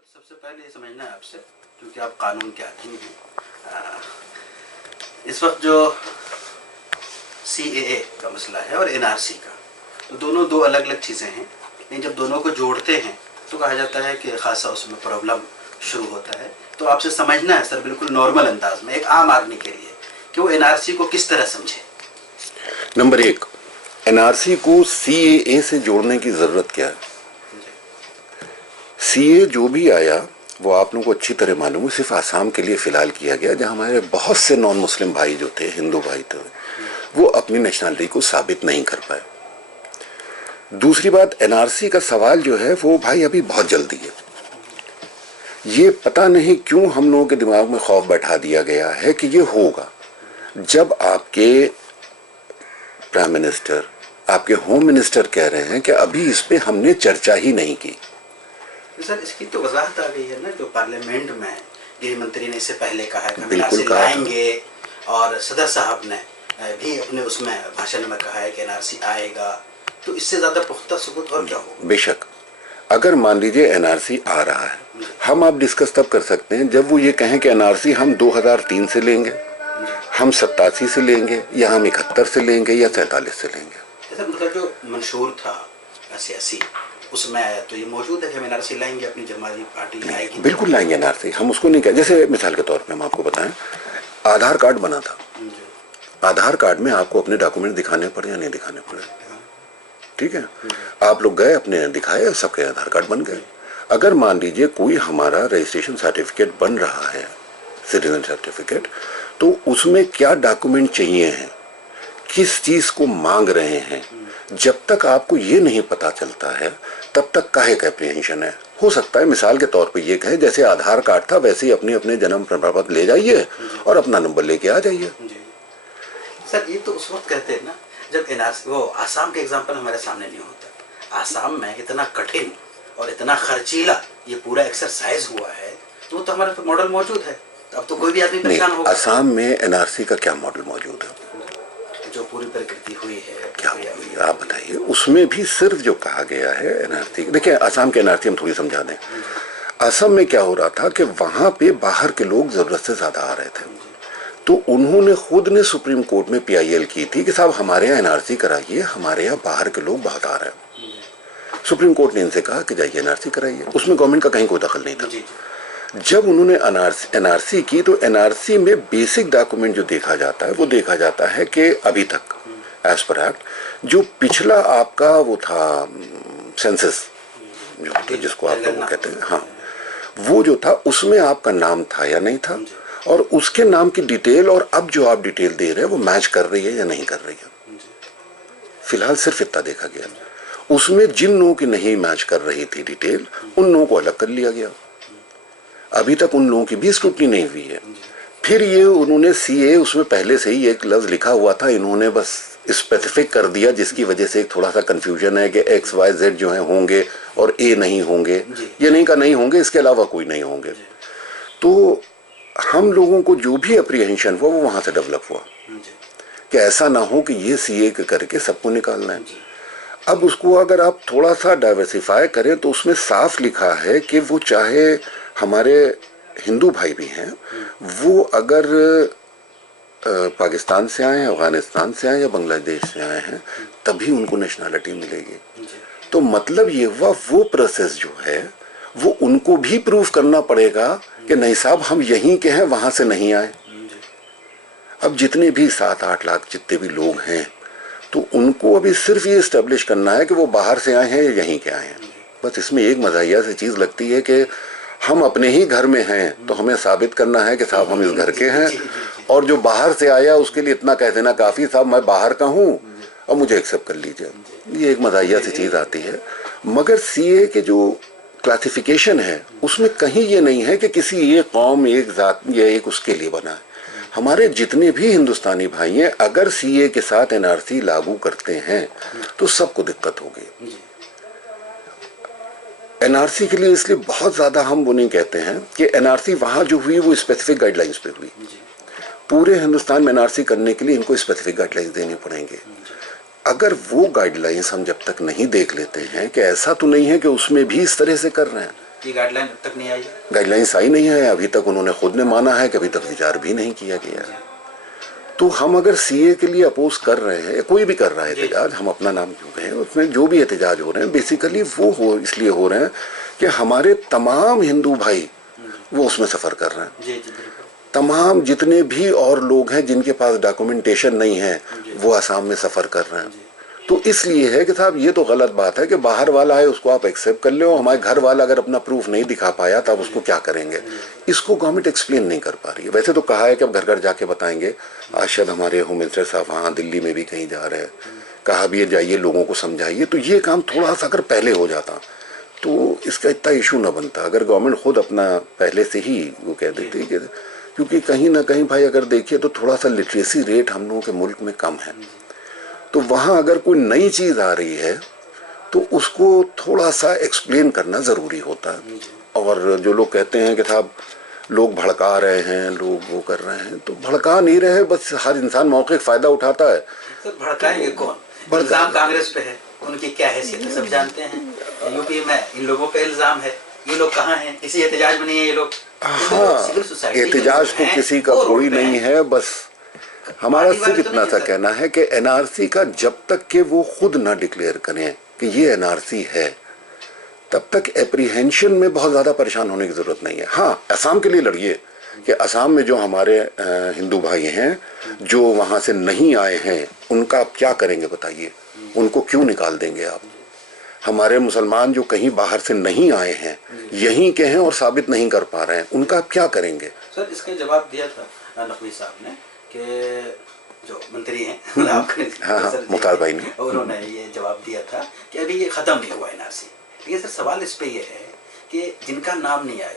सबसे पहले ये समझना है आपसे, क्योंकि आप कानून के अधीन हैं। इस वक्त जो CAA का मसला है और NRC का, तो दोनों दो अलग अलग चीज़ें हैं। लेकिन जब दोनों को जोड़ते हैं तो कहा जाता है कि खासा उसमें प्रॉब्लम शुरू होता है। तो आपसे समझना है सर, बिल्कुल नॉर्मल अंदाज में एक आम आदमी के लिए, कि वो NRC को किस तरह समझे। नंबर एक, NRC को CAA से जोड़ने की जरूरत क्या है? CAA जो भी आया वो आप लोगों को अच्छी तरह मालूम है, सिर्फ आसाम के लिए फिलहाल किया गया, जहां हमारे बहुत से नॉन मुस्लिम भाई जो थे, हिंदू भाई थे, वो अपनी नेशनलिटी को साबित नहीं कर पाए। दूसरी बात, NRC का सवाल जो है वो भाई अभी बहुत जल्दी है। ये पता नहीं क्यों हम लोगों के दिमाग में खौफ बैठा दिया गया है कि ये होगा, जब आपके प्राइम मिनिस्टर, आपके होम मिनिस्टर कह रहे हैं कि अभी इस पे हमने चर्चा ही नहीं की। सर इसकी तो वजाहत आ गई है ना, जो पार्लियामेंट में गृह मंत्री ने इससे पहले कहा है कि हम बिल्कुल NRC लाएंगे, और सदर साहब ने भी अपने उसमें भाषण में कहा है कि NRC आएगा। तो इससे ज्यादा पुख्ता सबूत और क्या होगा? बेशक, अगर मान लीजिए NRC आ रहा है, हम आप डिस्कस तब कर सकते हैं जब वो ये कहें कि NRC हम 2003 से लेंगे, हम 87 से लेंगे, या हम 71 से लेंगे, या 47 से लेंगे। ऐसा मतलब जो मंशूर था सियासी, उसमें तो ये मौजूद है कि हम NRC लाएंगे, अपनी जमाती पार्टी लाएगी। बिल्कुल लाएंगे NRC, हम उसको नहीं कहें। जैसे मिसाल के तौर पे हम आपको बताएं, आधार कार्ड बना था, आधार कार्ड में आपको अपने डॉक्यूमेंट दिखाने पड़े या नहीं दिखाने पड़े? ठीक है, आप लोग गए, अपने दिखाए, सबके आधार कार्ड बन गए। अगर मान लीजिए कोई हमारा रजिस्ट्रेशन सर्टिफिकेट बन रहा है, सिटीजन सर्टिफिकेट, तो उसमें क्या डॉक्यूमेंट चाहिए हैं, किस चीज को मांग रहे हैं, जब तक आपको ये नहीं पता चलता है तब तक काहे का एप्रीहेंशन है। हो सकता है मिसाल के तौर पे ये कहे जैसे आधार कार्ड था वैसे ही अपने अपने जन्म प्रमाण पत्र ले जाइए और अपना नंबर लेके आ जाइए। सर ये तो उस वक्त कहते हैं ना जब NRC, वो आसाम के एग्जाम्पल हमारे सामने नहीं होता। आसाम में इतना कठिन और इतना खर्चीला ये पूरा एक्सरसाइज हुआ है, तो हमारे तो मॉडल मौजूद है। अब तो कोई भी आदमी परेशान होगा। आसाम में NRC का क्या मॉडल मौजूद है? जो पूरी प्रकृति हुई है, क्या हुई है आप बताइए। उसमें भी सिर्फ जो कहा गया है NRC, देखिए आसाम के NRC हम थोड़ी समझा दें। असम में क्या हो रहा था कि वहां पे बाहर के लोग जरूरत से ज्यादा आ रहे थे, तो उन्होंने खुद ने सुप्रीम कोर्ट में PIL की थी कि साहब हमारे यहाँ NRC कराइए, हमारे यहाँ बाहर के लोग बहुत आ रहे हैं। सुप्रीम कोर्ट ने इनसे कहा कि जाइए NRC कराइए, उसमें गवर्नमेंट का कहीं कोई दखल नहीं था। जब उन्होंने NRC की तो NRC में बेसिक डॉक्यूमेंट जो देखा जाता है वो देखा जाता है कि अभी तक एज पर एक्ट जो पिछला आपका वो था सेंसस जो जिसको आप लोग कहते हैं, हाँ, वो जो था उसमें आपका नाम था या नहीं था, और उसके नाम की डिटेल और अब जो आप डिटेल दे रहे हैं वो मैच कर रही है या नहीं कर रही है। फिलहाल सिर्फ इतना देखा गया। उसमें जिन लोगों की नहीं मैच कर रही थी डिटेल, उन लोगों को अलग कर लिया गया। अभी तक उन लोगों की भी स्क्रूटनी नहीं हुई है। फिर ये उन्होंने CAA, उसमें पहले से ही एक लफ्ज लिखा हुआ था, इन्होंने बस स्पेसिफिक कर दिया, जिसकी वजह से एक थोड़ा सा कंफ्यूजन है कि XYZ जो है होंगे और A नहीं होंगे, ये नहीं का नहीं होंगे, इसके अलावा कोई नहीं होंगे। तो हम लोगों को जो भी अप्रीहेंशन हुआ वो वहां से डेवलप हुआ कि ऐसा ना हो कि ये CAA करके सबको निकालना है। अब उसको अगर आप थोड़ा सा डाइवर्सिफाई करें तो उसमें साफ लिखा है कि वो चाहे हमारे हिंदू भाई भी हैं, वो अगर पाकिस्तान से आए हैं, अफगानिस्तान से आए या बांग्लादेश से आए हैं, तभी उनको नेशनलिटी मिलेगी। तो मतलब ये हुआ वो प्रोसेस जो है वो उनको भी प्रूफ करना पड़ेगा कि नहीं साहब हम यहीं के हैं, वहां से नहीं आए। अब जितने भी 7-8 लाख जितने भी लोग हैं, तो उनको अभी सिर्फ ये एस्टेब्लिश करना है कि वो बाहर से आए हैं या यहीं के आए हैं। बस इसमें एक मज़ाहिया सी चीज़ लगती है कि हम अपने ही घर में हैं तो हमें साबित करना है कि साहब हम इस घर के हैं, और जो बाहर से आया उसके लिए इतना कह देना काफ़ी, साहब मैं बाहर का हूँ और मुझे एक्सेप्ट कर लीजिए। ये एक मज़ाहिया सी चीज़ आती है। मगर CAA के जो क्लासिफिकेशन है उसमें कहीं ये नहीं है कि किसी एक कौम, एक जात या एक उसके लिए बना है। हमारे जितने भी हिंदुस्तानी भाई हैं, अगर CAA के साथ NRC लागू करते हैं तो सबको दिक्कत होगी। NRC के लिए इसलिए बहुत ज्यादा हम वो नहीं कहते हैं कि NRC वहां जो हुई वो स्पेसिफिक गाइडलाइंस पे हुई। पूरे हिंदुस्तान में NRC करने के लिए इनको स्पेसिफिक गाइडलाइंस देने पड़ेंगे। अगर वो गाइडलाइंस हम जब तक नहीं देख लेते हैं कि ऐसा तो नहीं है कि उसमें भी इस तरह से कर रहे हैं, ये गाइडलाइन अब तक नहीं आई? गाइडलाइंस आई नहीं है अभी तक, उन्होंने खुद ने माना है कि अभी तक विचार भी नहीं किया गया है। तो हम अगर सीए के लिए अपोज कर रहे हैं, कोई भी कर रहा है एहतजाज, हम अपना नाम क्यों कहें, उसमें जो भी एहतजाज हो रहे हैं बेसिकली वो हो इसलिए हो रहे हैं कि हमारे तमाम हिंदू भाई वो उसमें सफ़र कर रहे हैं। जी जी बिल्कुल। तमाम जितने भी और लोग हैं जिनके पास डॉक्यूमेंटेशन नहीं है वो असम में सफ़र कर रहे हैं। तो इसलिए है कि साहब ये तो गलत बात है कि बाहर वाला है उसको आप एक्सेप्ट कर लो, हमारे घर वाला अगर अपना प्रूफ नहीं दिखा पाया तब उसको क्या करेंगे। इसको गवर्नमेंट एक्सप्लेन नहीं कर पा रही है। वैसे तो कहा है कि अब घर घर जाके बताएंगे, आज शायद हमारे होम मिनिस्टर साहब वहाँ दिल्ली में भी कहीं जा रहे हैं, कहा भी है जाइए लोगों को समझाइए। तो ये काम थोड़ा सा अगर पहले हो जाता तो इसका इतना इशू ना बनता, अगर गवर्नमेंट खुद अपना पहले से ही वो कह देती कि, क्योंकि कहीं ना कहीं भाई अगर देखिए तो थोड़ा सा लिटरेसी रेट हम लोगों के मुल्क में कम है। तो वहाँ अगर कोई नई चीज़ आ रही है तो उसको थोड़ा सा एक्सप्लेन करना ज़रूरी होता है। और जो लोग कहते हैं कि साहब लोग भड़का रहे हैं, लोग वो कर रहे हैं, तो भड़का नहीं रहे, बस हर इंसान मौके का फ़ायदा उठाता है। सर भड़काएंगे कौन? इल्जाम कांग्रेस पे है, उनकी क्या हैसियत है सब जानते हैं। यूपी में इन लोगों पे इल्जाम है, ये लोग कहाँ हैं? किसी एहतजाज में नहीं है ये लोग। हाँ, एहतजाज तो किसी का कोई नहीं है, बस हमारा सिर्फ इतना सा कहना है कि एनआरसी का जब तक कि वो खुद ना डिक्लेयर करें कि ये एनआरसी है तब तक एप्रीहेंशन में बहुत ज़्यादा परेशान होने की ज़रूरत नहीं है। हाँ, असम के लिए लड़िए कि असम में जो हमारे हिंदू भाई हैं जो वहाँ से नहीं आए हैं उनका आप क्या करेंगे बताइए, उनको क्यों निकाल देंगे आप? हमारे मुसलमान जो कहीं बाहर से नहीं आए हैं यहीं के हैं और साबित नहीं कर पा रहे हैं, उनका आप क्या करेंगे? सर इसका जवाब दिया था नकवी साहब ने कि जो मंत्री हैं हाँ, मुख्तार भाई ने, उन्होंने ये जवाब दिया था कि अभी ये ख़त्म नहीं हुआ एनआरसी। लेकिन सर सवाल इस पे ये है कि जिनका नाम नहीं आया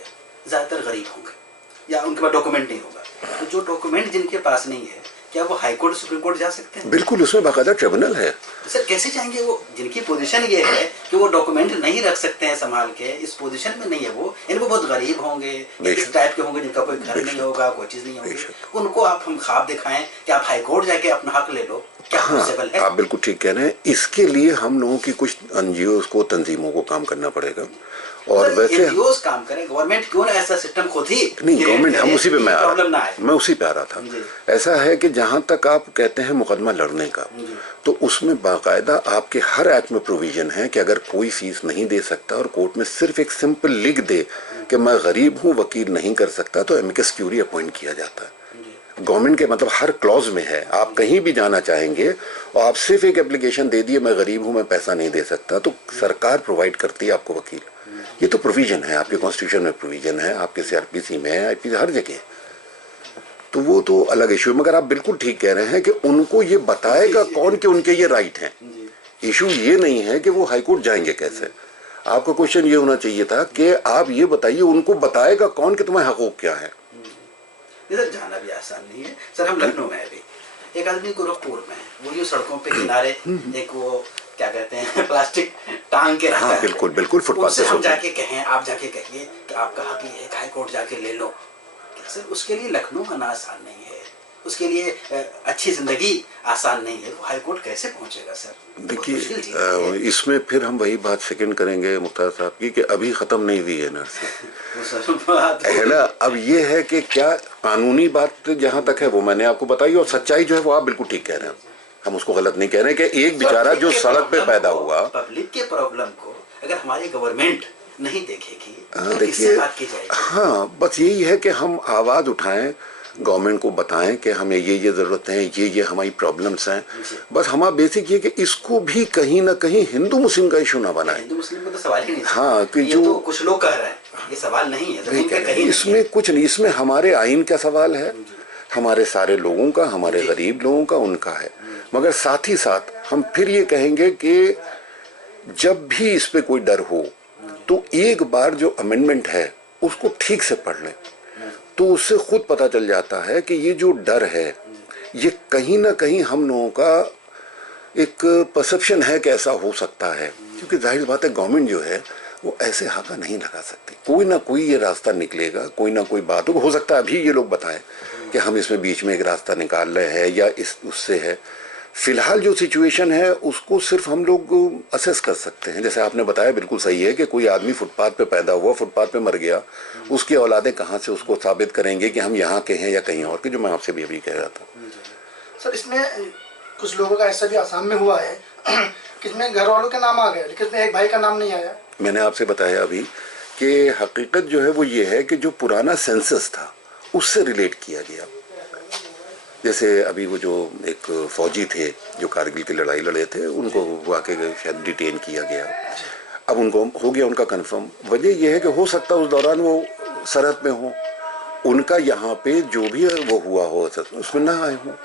ज़्यादातर गरीब होंगे या उनके पास डॉक्यूमेंट नहीं होगा। तो जो डॉक्यूमेंट जिनके पास नहीं है क्या वो हाई कोर्ट सुप्रीम कोर्ट जा सकते हैं? बिल्कुल, उसमें बाकायदा ट्रिब्यूनल है। सर कैसे जाएंगे वो? जिनकी पोजीशन ये है कि वो डॉक्यूमेंट नहीं रख सकते हैं संभाल के, इस पोजीशन में नहीं है वो, इनको बहुत गरीब होंगे, इस टाइप के होंगे जिनका कोई घर नहीं होगा, कोई चीज नहीं होगी, उनको आप हम ख्वाब दिखाएं कि आप हाई कोर्ट जाके अपना हक ले लो, क्या पॉसिबल है? आप बिल्कुल ठीक कह रहे हैं। इसके लिए हम लोगों की कुछ एनजीओ को, तंजीमों को काम करना पड़ेगा। और वैसे एनजीओ काम करें, गवर्नमेंट क्यों ना ऐसा सिस्टम खुद ही नहीं, गवर्नमेंट हम उसी पे मैं उसी पे आ रहा था। ऐसा है कि जहां तक आप कहते हैं मुकदमा लड़ने का, तो उसमें बाकायदा आपके हर एक्ट में प्रोविजन है कि अगर कोई फीस नहीं दे सकता और कोर्ट में सिर्फ एक सिंपल लिख दे कि मैं गरीब हूँ, वकील नहीं कर सकता, तो एमिकस क्यूरी अपॉइंट किया जाता है। गवर्नमेंट के मतलब हर क्लॉज में है। आप कहीं भी जाना चाहेंगे और आप सिर्फ एक एप्लीकेशन दे दिए मैं गरीब हूँ, मैं पैसा नहीं दे सकता, तो सरकार प्रोवाइड करती है आपको वकील। ये तो प्रोविजन है, आपके कॉन्स्टिट्यूशन में प्रोविजन है, आपके सीआरपीसी में है, आईपीसी हर जगह। तो वो तो अलग इशू है। मगर आप बिल्कुल ठीक कह रहे हैं कि उनको ये बताएगा कौन कि उनके ये राइट हैं। इशू ये नहीं है कि वो हाईकोर्ट जाएंगे कैसे। आपका क्वेश्चन ये होना चाहिए था कि आप ये बताइए उनको बताएगा कौन कि तुम्हारे हकूक क्या है। इधर जाना भी आसान नहीं है सर। हम लखनऊ में अभी एक आदमी गोरखपुर में वो जो सड़कों पे किनारे एक वो क्या कहते हैं प्लास्टिक टांग के रखा है। बिल्कुल बिल्कुल, फुटपाथ से हम जाके कहें, आप जाके कहिए कि आपका हक ये है, हाई कोर्ट जाके ले लो। सर उसके लिए लखनऊ आना आसान नहीं है, उसके लिए अच्छी जिंदगी आसान नहीं है। वो हाई कोर्ट कैसे पहुंचेगा सर? देखिए इसमें फिर हम वही बात सेकंड करेंगे मुख्तार साहब की कि अभी खत्म नहीं हुई है एनआरसी है ना। अब ये है कि क्या कानूनी बात जहां तक है वो मैंने आपको बताई, और सच्चाई जो है वो आप बिल्कुल ठीक कह रहे हैं, हम उसको गलत नहीं कह रहे कि एक बेचारा जो सड़क पे पैदा हुआ, पब्लिक के प्रॉब्लम को अगर हमारी गवर्नमेंट नहीं देखेगी तो देखिए किससे बात की जाएगी? हाँ, बस यही है कि हम आवाज उठाएं, गवर्नमेंट को बताएं कि हमें ये ज़रूरत है, ये हमारी प्रॉब्लम्स हैं। बस हमारा बेसिक ये कि इसको भी कहीं ना कहीं हिंदू मुस्लिम का इशू ना बनाए। हिंदू मुस्लिम का तो सवाल ही नहीं। हाँ, कि जो तो कुछ लोग कह रहे हैं ये सवाल नहीं है, कहीं इसमें कुछ नहीं, इसमें हमारे आइन का सवाल है, हमारे सारे लोगों का, हमारे गरीब लोगों का, उनका है। मगर साथ ही साथ हम फिर ये कहेंगे कि जब भी इस पे कोई डर हो तो एक बार जो अमेंडमेंट है उसको ठीक से पढ़ लें, तो उससे खुद पता चल जाता है कि ये जो डर है ये कहीं ना कहीं हम लोगों का एक परसेप्शन है कि ऐसा हो सकता है। क्योंकि जाहिर बात है गवर्नमेंट जो है वो ऐसे हाका नहीं लगा सकती, कोई ना कोई ये रास्ता निकलेगा, कोई ना कोई बात हो सकता है अभी ये लोग बताएं कि हम इसमें बीच में एक रास्ता निकाल रहे हैं या इस उससे है, फिलहाल जो सिचुएशन है उसको सिर्फ हम लोग असेस कर सकते हैं। जैसे आपने बताया बिल्कुल सही है कि कोई आदमी फुटपाथ पे पैदा हुआ, फुटपाथ पे मर गया, उसकी औलादें कहाँ से उसको साबित करेंगे कि हम यहाँ के हैं या कहीं और के, जो मैं आपसे भी अभी कह रहा था। सर इसमें कुछ लोगों का ऐसा भी आसाम में हुआ है कि इसमें घर वालों के नाम आ गए लेकिन इसमें एक भाई का नाम नहीं आया। मैंने आपसे बताया अभी कि हकीकत जो है वो ये है कि जो पुराना सेंसस था उससे रिलेट किया गया। जैसे अभी वो जो एक फौजी थे जो कारगिल की लड़ाई लड़े थे, उनको हुआ के शायद डिटेन किया गया, अब उनको हो गया उनका कंफर्म। वजह यह है कि हो सकता है उस दौरान वो सरहद में हो, उनका यहाँ पे जो भी वो हुआ हो उसमें ना आए हो,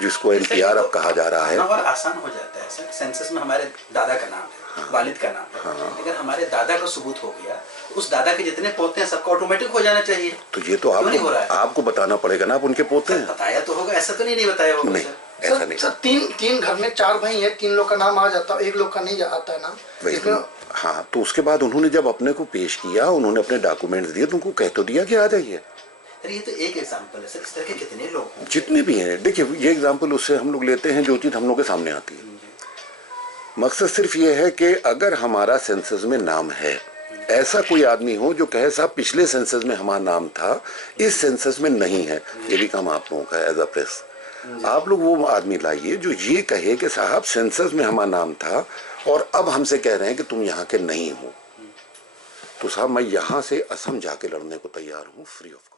जिसको NPR अब कहा जा रहा है। और आसान हो जाता है सर, सेंसस में हमारे दादा का नाम है, वालिद का नाम है, अगर हमारे दादा का सबूत हो गया उस दादा के जितने पोते हैं सबका ऑटोमेटिक हो जाना चाहिए। तो ये तो आपको बताना पड़ेगा ना, आप उनके पोते हैं। बताया तो होगा, ऐसा तो नहीं बताया होगा। नहीं, ऐसा नहीं। सर तीन घर में 4 भाई हैं, 3 लोग का नाम आ जाता है, 1 लोग का नहीं आता है नाम। हाँ, तो उसके बाद उन्होंने जब अपने को पेश किया, उन्होंने अपने डॉक्यूमेंट्स दिए, तो उनको कह तो दिया कि आ जाइए। ये तो एक एग्जांपल है सर, इस तरह के कितने लोग हैं? जितने भी हैं, देखिए ये एग्जांपल उससे हम लोग लेते हैं जो चीज़ हम लोग के सामने आती है। मकसद सिर्फ ये है कि अगर हमारा सेंसस में नाम है, ऐसा कोई आदमी हो जो कहे साहब पिछले सेंसस में हमारा नाम था, इस सेंसस में नहीं है, ये भी काम आप लोगों का एज अ प्रेस। आप लोग वो आदमी लाइए जो ये कहे कि साहब सेंसस में हमारा नाम था और अब हमसे कह रहे हैं कि तुम यहाँ के नहीं हो, तो साहब मैं यहाँ से असम जाके लड़ने को तैयार हूँ फ्री ऑफ